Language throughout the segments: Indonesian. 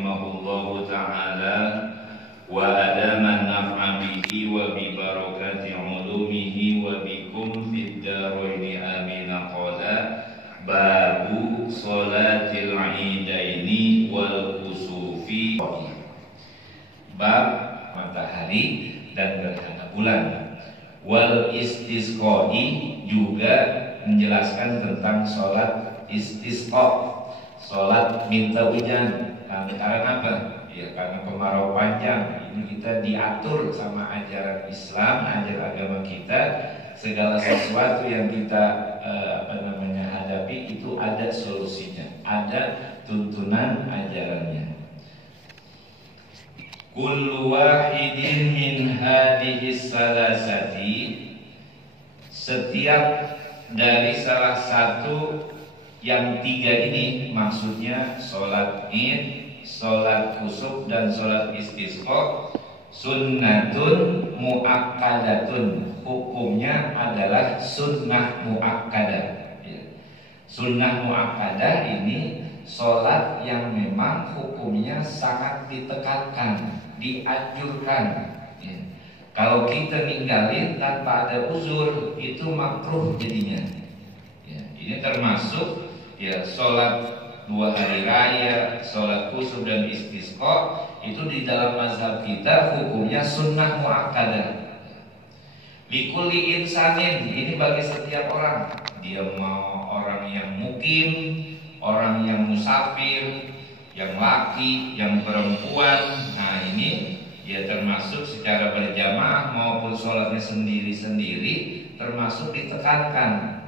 rahimahullahu ta'ala wa adaman naf'a bihi wa bi barakati ulumihi wa bikum fid daraini amin. Qala babu sholatil idaini wal kusufi. Bab matahari dan gerhana bulan. Wal istisqai juga menjelaskan tentang sholat istisqa, sholat minta hujan. Karena apa? Ya karena kemarau panjang. Ini kita diatur sama ajaran Islam, ajaran agama kita. Segala sesuatu yang kita hadapi itu ada solusinya, ada tuntunan ajarannya. Kullu wahidin min hadhihi salasati, setiap dari salah satu yang tiga ini, maksudnya sholat id, sholat kusuf dan sholat istisqa, sunnatun muakkadatun, hukumnya adalah sunnah muakkadah. Sunnah muakkadah ini sholat yang memang hukumnya sangat ditekankan, dianjurkan. Kalau kita ninggalin tanpa ada uzur, itu makruh jadinya. Ini termasuk sholat 2 hari raya, sholat kusuf dan istisqa, itu di dalam mazhab kita hukumnya sunnah muakkadah. Likulli insanin, ini bagi setiap orang. Dia mau orang yang mukim, orang yang musafir, yang laki, yang perempuan. Nah ini ya termasuk secara berjamaah maupun sholatnya sendiri-sendiri termasuk ditekankan.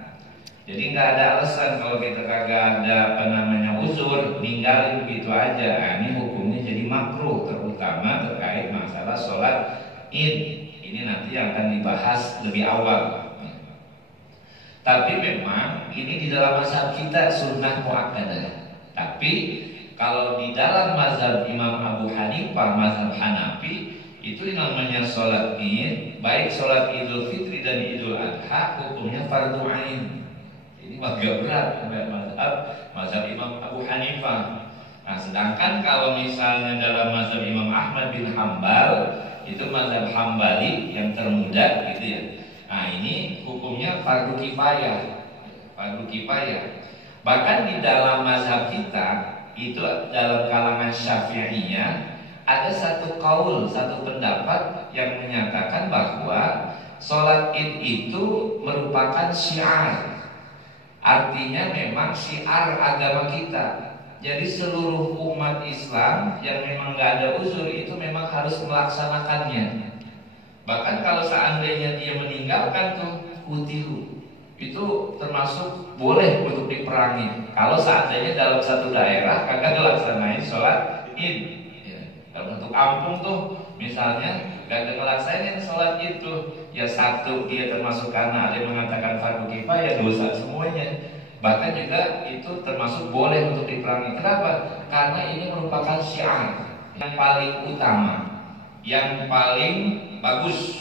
Jadi nggak ada alasan kalau kita kagak ada uzur, ninggalin begitu aja. Nah, ini hukumnya jadi makruh, terutama terkait masalah sholat id. Ini nanti akan dibahas lebih awal. Tapi memang ini di dalam mazhab kita sunnah muakkadah. Tapi kalau di dalam mazhab Imam Abu Hanifah, mazhab Hanafi, itu namanya sholat id, baik sholat Idul Fitri dan Idul Adha, hukumnya fardu ain. Ini agak berat mazhab Imam Abu Hanifah. Nah, sedangkan kalau misalnya dalam mazhab Imam Ahmad bin Hambal, itu mazhab Hambali yang termuda gitu ya. Nah, ini hukumnya fardu kifayah. Fardu kifayah. Bahkan di dalam mazhab kita, itu dalam kalangan Syafi'iyah, ada satu kaul, satu pendapat yang menyatakan bahwa sholat id itu merupakan syiar. Artinya memang syiar agama kita. Jadi seluruh umat Islam yang memang gak ada uzur itu memang harus melaksanakannya. Bahkan kalau seandainya dia meninggalkan tuh kutilu, itu termasuk boleh untuk diperangi. Kalau seandainya dalam satu daerah kagak dilaksanain sholat id, kalau untuk kampung tuh misalnya kagak ngelaksanain sholat id tuh, ya satu dia termasuk karena ada yang mengatakan fardu kifayah, dosa semuanya. Bahkan juga itu termasuk boleh untuk diperangi. Kenapa? Karena ini merupakan syiar yang paling utama, yang paling bagus.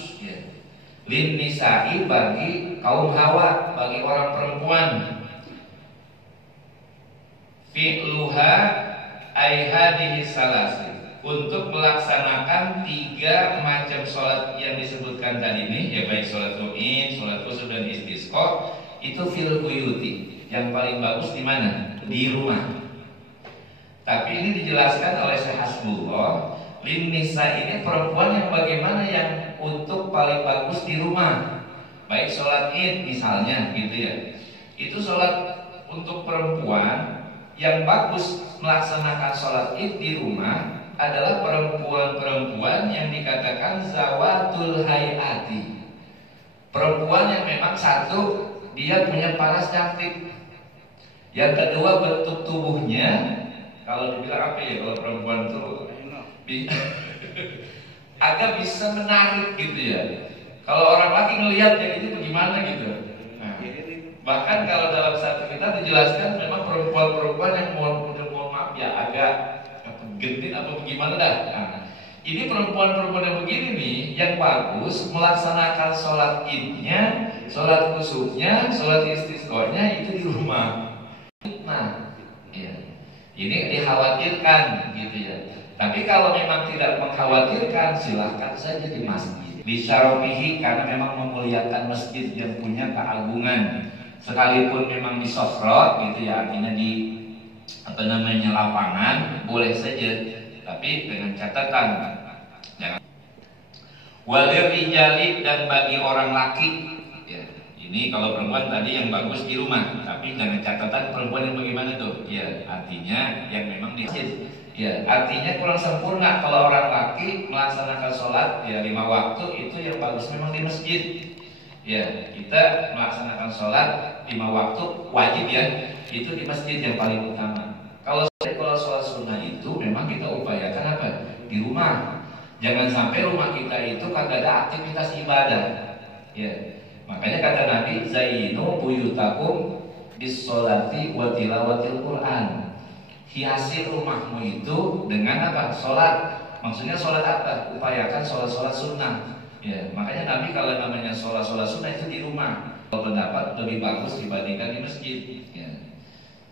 Lin nisa'i, bagi kaum hawa, bagi orang perempuan. Fi'luha ay hadhihi salasi, untuk melaksanakan 3 macam sholat yang disebutkan tadi ini, ya baik sholat id, sholat kusuf dan istisqa, itu fil buyuti. Yang paling bagus di mana? Di rumah. Tapi ini dijelaskan oleh Syekh Hasbullah, lin nisa ini perempuan yang bagaimana yang untuk paling bagus di rumah. Baik sholat id misalnya gitu ya. Itu sholat untuk perempuan yang bagus melaksanakan sholat id di rumah adalah perempuan-perempuan yang dikatakan zawatul hayati. Perempuan yang memang satu, dia punya paras cantik. Yang kedua, bentuk tubuhnya, kalau dibilang apa ya, kalau perempuan itu agak bisa menarik gitu ya. Kalau orang laki ngelihat ya itu bagaimana gitu. Nah, bahkan kalau dalam satu kita dijelaskan memang perempuan-perempuan yang mohon maaf ya agak genit atau bagaimana dah. Nah, ini perempuan-perempuan yang begini nih yang bagus melaksanakan sholat idnya, sholat kusufnya, sholat istisqanya itu di rumah. Nah, ya. Ini dikhawatirkan gitu ya. Tapi kalau memang tidak mengkhawatirkan, silahkan saja di masjid. Disyarofihi karena memang memuliakan masjid yang punya keagungan. Sekalipun memang di sofrot gitu ya, artinya di lapangan boleh saja. Tapi dengan catatan jangan. Walir rijali dan bagi orang laki. Ini kalau perempuan tadi yang bagus di rumah, tapi dengan catatan perempuan yang bagaimana tuh? Ya, artinya yang memang di masjid. Ya, artinya kurang sempurna kalau orang laki melaksanakan sholat ya 5 waktu itu yang bagus memang di masjid. Ya, kita melaksanakan sholat 5 waktu wajib ya, itu di masjid yang paling utama. Kalau sholat sunnah itu memang kita upayakan apa? Di rumah. Jangan sampai rumah kita itu kagak ada aktivitas ibadah. Ya. Makanya kata Nabi, zainu buyutakum bis-sholati wa tilawatil Qur'an. Hiasi rumahmu itu dengan apa? Sholat. Maksudnya sholat apa? Upayakan sholat-sholat sunnah. Ya, makanya Nabi kalau namanya sholat-sholat sunnah itu di rumah. Kalau pendapat lebih bagus dibandingkan di masjid. Ya.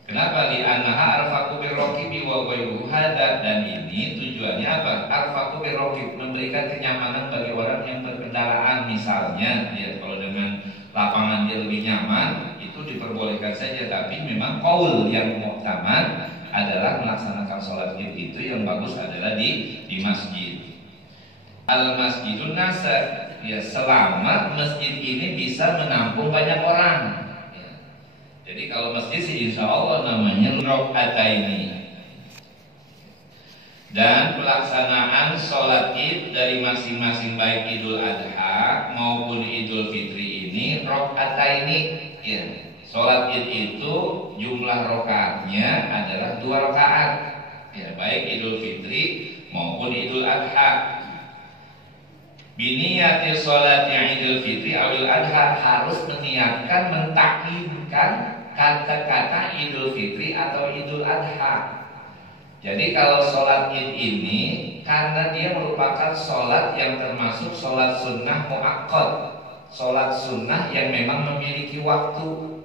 Kenapa? Li annaha arfaqu birraqibi wa ghairuhu hada, dan ini tujuannya apa? Arfaqu birraqib, memberikan kenyamanan bagi orang yang berkendaraan misalnya. Ya, kalau dengan lapangan dia lebih nyaman, itu diperbolehkan saja, tapi memang qaul yang muhtamad adalah melaksanakan sholat Id itu yang bagus adalah di masjid. Al-masjidun nasar, ya selama masjid ini bisa menampung banyak orang. Jadi kalau masjid sih insya Allah namanya rakaataini. Dan pelaksanaan sholat Id dari masing-masing baik Idul Adha maupun Idul Fitri ini rakaataini. Ya, sholat Id itu jumlah rakaatnya adalah 2 rakaat. Ya, baik Idul Fitri maupun Idul Adha. Biniyati sholatnya Idul Fitri awil Adha, harus meniatkan mentakinkan kata-kata Idul Fitri atau Idul Adha. Jadi kalau sholat Id ini karena dia merupakan sholat yang termasuk sholat sunnah muakkad, sholat sunnah yang memang memiliki waktu.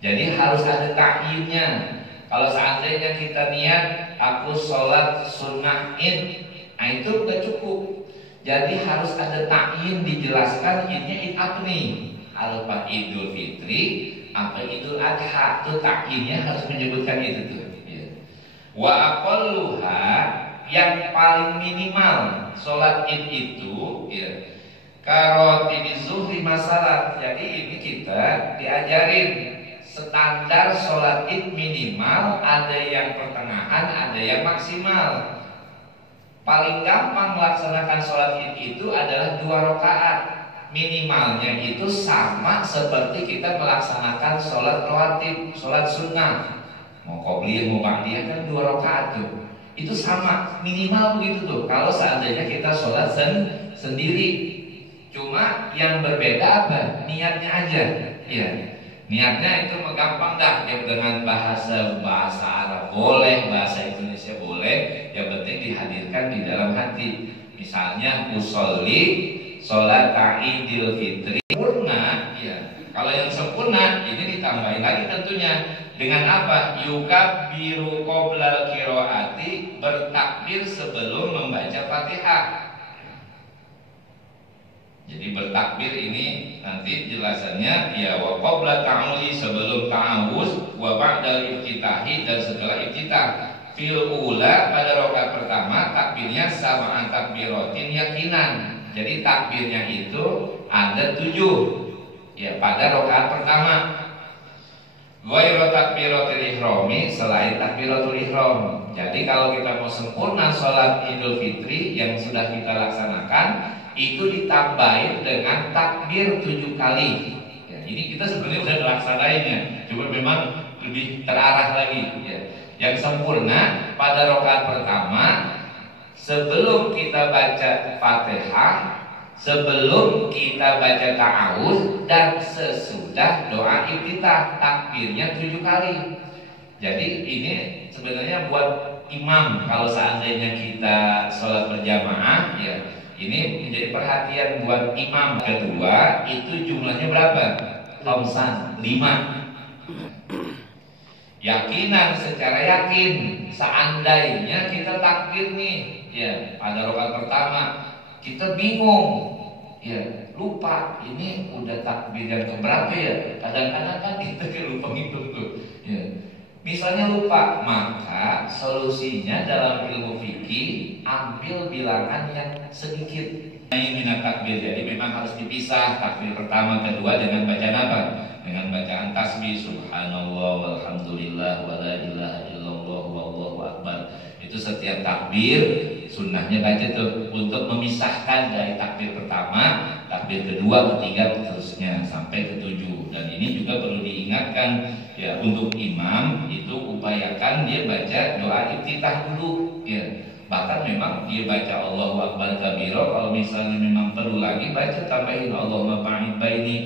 Jadi harus ada ta'yinnya. Kalau seandainya kita niat aku sholat sunnah Id, nah itu udah cukup. Jadi harus ada ta'yin, dijelaskan idnya Id apa nih? Apa Idul Fitri, apa Idul Adha? Itu ta'yinnya harus menyebutkan itu tuh. Ya. Wa aqalluha, yang paling minimal sholat Id itu ya karotibi zuhri masalah. Jadi ini kita diajarin standar sholat Id minimal, ada yang pertengahan, ada yang maksimal. Paling gampang melaksanakan sholat Id itu adalah 2 rakaat. Minimalnya itu sama seperti kita melaksanakan sholat rawatib, sholat sunnah. Mau qobliyah mau ba'diyah kan 2 rakaat tuh. Itu sama, minimal begitu tuh. Kalau seandainya kita sholat sendiri. Cuma yang berbeda apa? Niatnya aja. Ya. Niatnya itu gampang dah, ya, dengan bahasa Arab boleh, bahasa Indonesia boleh, yang penting dihadirkan di dalam hati. Misalnya usolli sholat Idul Fitri sempurna, ya. Kalau yang sempurna ini ditambahin lagi tentunya dengan apa? Yukabbiru qoblal qiraati, bertakbir sebelum membaca Fatihah. Jadi bertakbir ini nanti jelasannya ya wa qabla ta'awuzi, sebelum ta'awuz, wa ba'dal iftitahi, dan setelah iftitah. Fil ula, pada rakaat pertama takbirnya sab'an takbiratin yakinan. Jadi takbirnya itu ada 7 ya pada rakaat pertama. Ghairu takbiratul ihrami, selain takbiratul ihram. Jadi kalau kita mau sempurna sholat Idul Fitri yang sudah kita laksanakan, itu ditambahin dengan takbir 7 kali. Ya, ini kita sebenarnya sudah melaksanainnya, cuma memang lebih terarah lagi. Ya. Yang sempurna pada rakaat pertama, sebelum kita baca Fatihah, sebelum kita baca ta'awuz, dan sesudah doa iftitah, takbirnya 7 kali. Jadi ini sebenarnya buat imam kalau seandainya kita sholat berjamaah, ya. Ini menjadi perhatian buat imam. Kedua, itu jumlahnya berapa? Khamsan, 5. yakinan, secara yakin. Seandainya kita takbir nih, ya pada rakaat pertama kita bingung, ya lupa ini udah takbir yang keberapa ya. Kadang-kadang kan kita lupa ngitung tuh, ya. Misalnya lupa, maka solusinya dalam ilmu fikih ambil bilangan yang sedikit. Ini minat takbir, jadi memang harus dipisah takbir pertama, kedua dengan bacaan apa? Dengan bacaan tasbih, subhanallah walhamdulillah wala ilaha illallah wallahu akbar. Itu setiap takbir sunnahnya baca tuh untuk memisahkan dari takbir pertama, takbir kedua, ketiga, terusnya sampai ketujuh. Dan ini juga perlu diingatkan ya, untuk imam itu upayakan dia baca doa iftitah dulu ya. Bahkan memang dia baca Allahu akbar kabira, kalau misalnya memang perlu lagi baca tambahin Allahumma ba'id baini.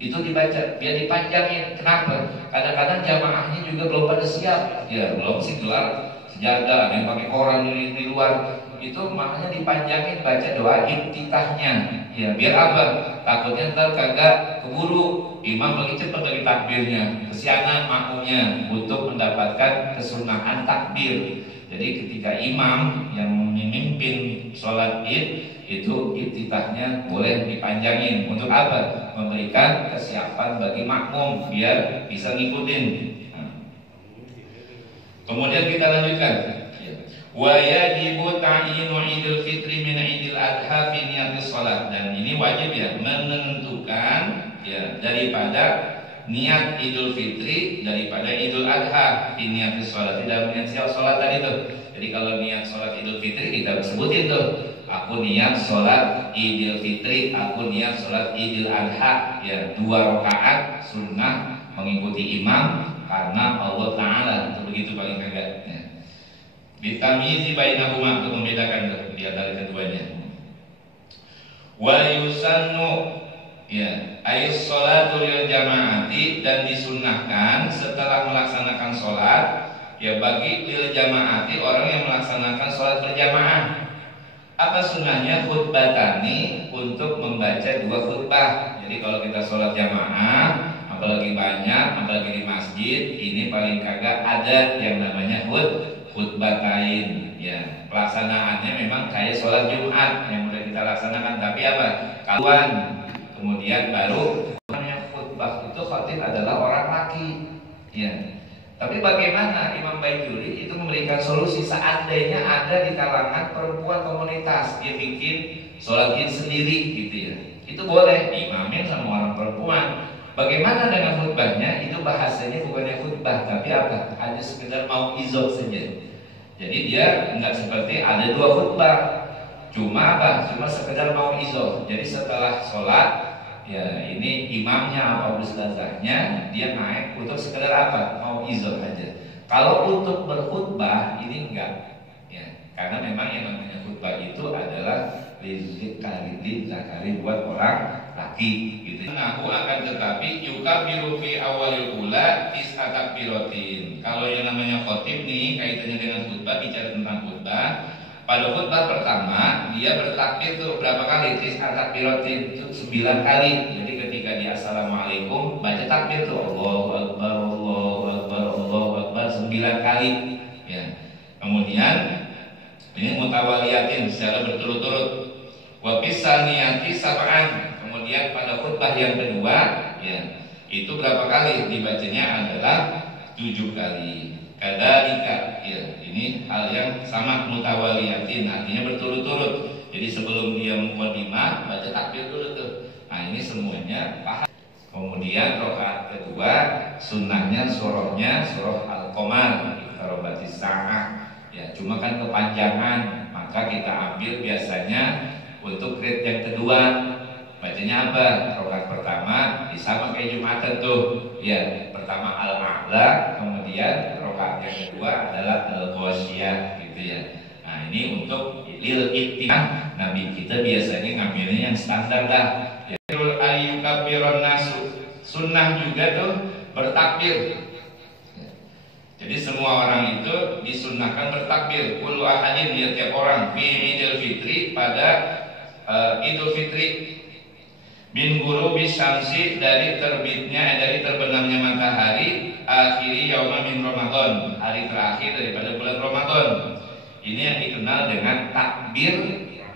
Itu dibaca, biar dipanjangin. Kenapa? Kadang-kadang jamaahnya juga belum pada siap. Ya, belum sih gelar sejadah, yang pakai koran di luar. Itu makanya dipanjangin baca doa iftitahnya. Ya, biar apa? Takutnya ntar kagak keburu. Imam lagi cepat dari takbirnya, kesianan makmumnya untuk mendapatkan kesunahan takbir. Jadi ketika imam yang memimpin sholat id itu iftitahnya boleh dipanjangin. Untuk apa? Memberikan kesiapan bagi makmum biar bisa ngikutin. Kemudian kita lanjutkan. Wa yajibu ta'yinu idul fitri min idil adha fi niyatis sholat. Dan ini wajib ya, menentukan ya daripada niat idul fitri daripada idul adha fi niyatis sholat. Tidak niat sholat tadi tuh. Jadi kalau niat sholat idul fitri kita sebutin tuh, aku niat sholat idul fitri, aku niat sholat idul adha, ya 2 rakaat sunnah mengikuti imam karena Allah Ta'ala. Itu begitu paling kagak ya. Bitamizi bainahuma, untuk membedakan di antara keduanya. Wa yusannu ya ayus sholatu lil jamaati, dan disunnahkan setelah melaksanakan sholat ya bagi lil jamaati, orang yang melaksanakan sholat berjamaah. Apa sunnahnya? Khutbatani, untuk membaca 2 khutbah. Jadi kalau kita sholat jamaah, apalagi banyak, apalagi di masjid, ini paling kagak ada yang namanya khutbatain. Ya, pelaksanaannya memang kayak sholat Jumat yang udah kita laksanakan, tapi apa? Kawan. Kemudian baru yang khutbah itu khatib adalah orang laki. Ya. Tapi bagaimana Imam Baijuri itu memberikan solusi seandainya ada di kalangan perempuan komunitas, dia bikin sholat id sendiri gitu ya. Itu boleh diimamin sama orang perempuan. Bagaimana dengan khutbahnya? Itu bahasanya bukannya khutbah, tapi apa? Hanya sekedar mau izah saja. Jadi dia enggak seperti ada 2 khutbah. Cuma apa? Cuma sekedar mau izah. Jadi setelah sholat ya ini imamnya apa ustazahnya, dia naik untuk sekedar apa? Mau izah aja. Kalau untuk berkhutbah ini enggak ya, karena memang yang namanya khutbah itu adalah lizikari zakari buat orang laki gitu. Aku akan tetapi yukabiru fi awalil ula tis'atakbiratin. Kalau yang namanya khotib nih kaitannya dengan khutbah, bicara tentang khutbah, pada khutbah pertama dia bertakbir tuh berapa kali? Tis'atakbiratin, itu 9 kali. Jadi ketika dia assalamualaikum baca takbir tuh Allahu akbar Allahu akbar Allahu akbar 9 kali ya. Kemudian ini mutawaliyatin secara berturut-turut. Wa bisaniyati sab'an. Kemudian pada khutbah yang kedua ya, itu berapa kali dibacanya? Adalah 7 kali. Kadzalika ya, ini hal yang sama mutawaliyatin, artinya berturut-turut. Jadi sebelum dia muqaddimah baca takbir dulu tuh. Nah, ini semuanya paham. Kemudian rakaat kedua sunnahnya surahnya surah Al-Qamar, iqtarabatis sa'ah. Ya, cuma kan kepanjangan, maka kita ambil biasanya untuk grade yang kedua bacanya apa? Rakaat pertama sama kayak Jumatan tuh. Ya, pertama Al-A'la, kemudian rakaat yang kedua adalah Al-Ghasyiyah gitu ya. Nah, ini untuk lil iktidam. Nabi kita biasanya ngambilnya yang standar dah. Ya, ayyukabbiron nasu. Sunnah juga tuh bertakbir. Jadi semua orang itu disunnahkan bertakbir. Kullu ahadin, dia tiap orang fi Idul Fitri, pada Idul Fitri, min ghurubi syamsi, dari terbitnya dari terbenamnya matahari, akhiri yauma min Ramadan, hari terakhir daripada bulan Ramadan. Ini yang dikenal dengan takbir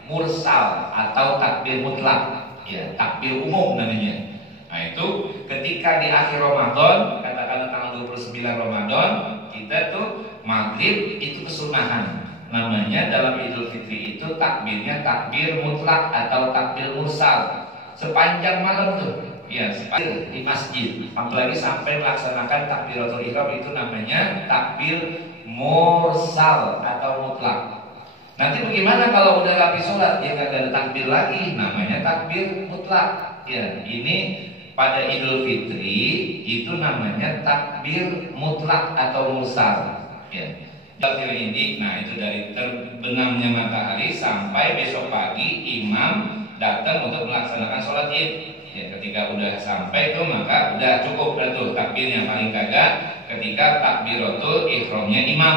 mursal atau takbir mutlak, ya, takbir umum namanya. Nah, itu ketika di akhir Ramadan, katakanlah tanggal 29 Ramadan, kita tuh maghrib itu kesunahan. Namanya dalam Idul Fitri itu takbirnya takbir mutlak atau takbir mursal. Sepanjang malam tuh, ya, sepanjang di masjid. Apalagi sampai melaksanakan takbiratul ihram itu namanya takbir mursal atau mutlak. Nanti bagaimana kalau udah habis sholat dia nggak ada takbir lagi, namanya takbir mutlak. Ya, ini pada Idul Fitri itu namanya takbir mutlak atau mursal. Ya, takbir ini, nah itu dari terbenamnya matahari sampai besok pagi imam datang untuk melaksanakan sholat id. Ya, ketika udah sampai itu maka udah cukup itu takbirnya, paling kagak ketika takbiratul ihramnya imam.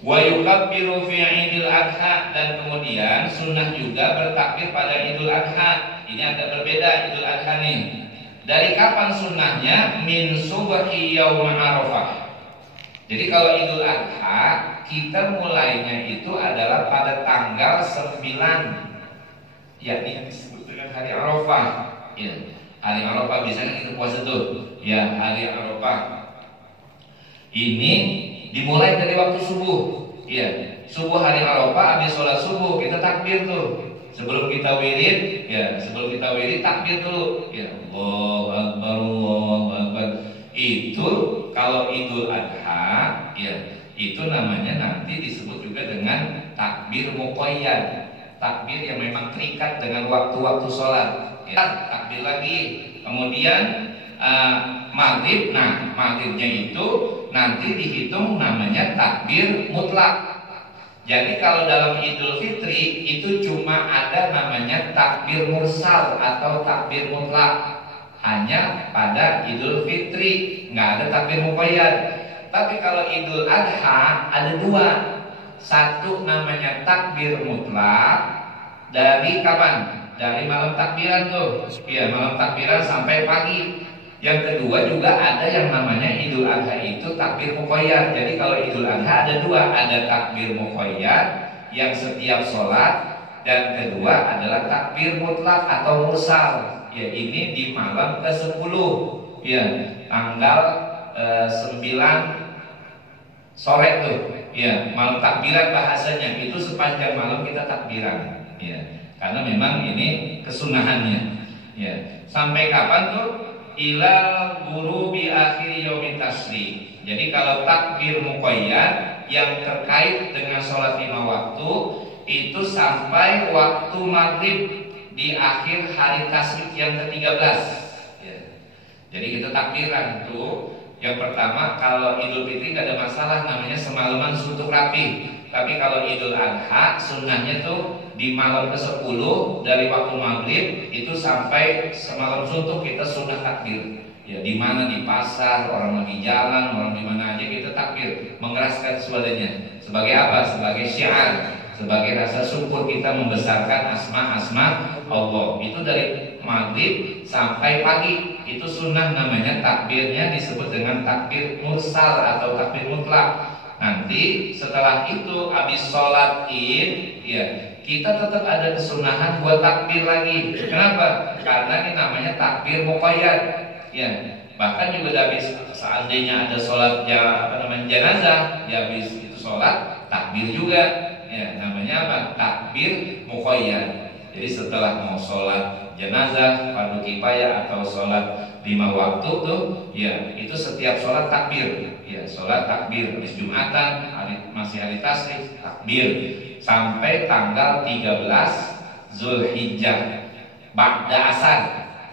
Wa yukabbiru fi Idul Adha, dan kemudian sunnah juga bertakbir pada Idul Adha. Ini agak berbeda Idul Adha nih. Dari kapan sunnahnya? Min subhi yaum Arafah. Jadi kalau Idul Adha kita mulainya itu adalah pada tanggal 9, yakni disebut dengan hari Arafah. Ya, hari Arafah biasanya kita puasa tuh. Ya, hari Arafah. Ini dimulai dari waktu subuh. Ya, subuh hari Arafah, habis sholat subuh kita takbir tuh. Sebelum kita wirid, ya, sebelum kita wirid takbir dulu. Ya, Allahu Akbar, Allahu Akbar. Itu kalau Idul Adha, ya, itu namanya nanti disebut juga dengan takbir muqayyad. Takbir yang memang terikat dengan waktu-waktu sholat. Ya, takbir lagi. Kemudian maghrib, nah maghribnya itu nanti dihitung namanya takbir mutlak. Jadi kalau dalam Idul Fitri itu cuma ada namanya takbir mursal atau takbir mutlak, hanya pada Idul Fitri, nggak ada takbir muqayyad. Tapi kalau Idul Adha ada dua. Satu namanya takbir mutlak dari kapan? Dari malam takbiran tuh. Iya, malam takbiran sampai pagi. Yang kedua juga ada yang namanya Idul Adha itu takbir muqayyad. Jadi kalau Idul Adha ada dua, ada takbir muqayyad yang setiap sholat, dan kedua adalah takbir mutlak atau mursal. Ya, ini di malam ke-10. Ya, tanggal 9 sore tuh. Ya, malam takbiran bahasanya itu sepanjang malam kita takbiran. Ya, karena memang ini kesunahannya. Ya, sampai kapan tuh? Ilal ghurubi akhir yaumit tasrik. Jadi kalau takbir muqayyad yang terkait dengan sholat 5 waktu itu sampai waktu maghrib di akhir hari tasrik yang ke-13. Ya. Jadi kita takbiran tuh. Yang pertama, kalau Idul Fitri gak ada masalah, namanya semalaman suntuk rapi. Tapi kalau Idul Adha sunnahnya tuh di malam ke-10 dari waktu maghrib itu sampai semalam suntuk kita sunnah takbir. Ya, di mana, di pasar, orang lagi jalan, orang di mana aja kita takbir, mengeraskan suaranya. Sebagai apa? Sebagai syiar, sebagai rasa syukur kita membesarkan asma-asma Allah. Itu dari maghrib sampai pagi. Itu sunnah, namanya takbirnya disebut dengan takbir mursal atau takbir mutlak. Nanti setelah itu habis sholat id, ya, kita tetap ada kesunahan buat takbir lagi. Kenapa? Karena ini namanya takbir muqayyad. Ya, bahkan juga habis seandainya ada sholat jenazah, ya habis itu sholat takbir juga. Ya, namanya apa? Takbir muqayyad. Jadi setelah mau sholat jenazah, fardu kifayah atau sholat 5 waktu tuh, ya itu setiap sholat takbir. Ya, sholat takbir. Habis Jumatan, masih hari tasrik, takbir sampai tanggal 13 Zulhijjah ba'da asar.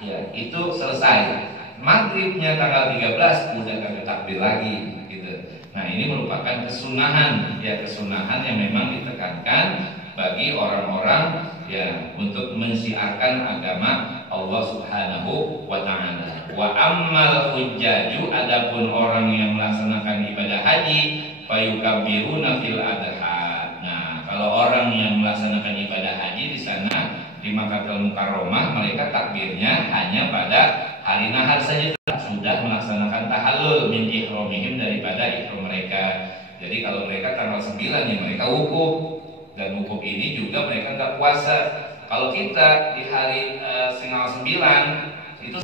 Ya, itu selesai. Maghribnya tanggal 13 udah kagak takbir lagi gitu. Nah, ini merupakan kesunahan, ya, kesunahan yang memang ditekankan bagi orang-orang, ya, untuk mensiarkan agama Allah Subhanahu wa ta'ala. Wa ammal hujjaju, adapun orang yang melaksanakan ibadah haji, fayukabbiruna fil adha. Nah, kalau orang yang melaksanakan ibadah haji di sana di Makkahul Mukarramah, mereka takbirnya hanya pada hari nahar saja sudah melaksanakan tahallul min ihramihim, daripada ihram mereka. Jadi kalau mereka tanggal 9 ya mereka wukuf, dan wukuf ini juga mereka nggak puasa. Kalau kita di hari tanggal 9 itu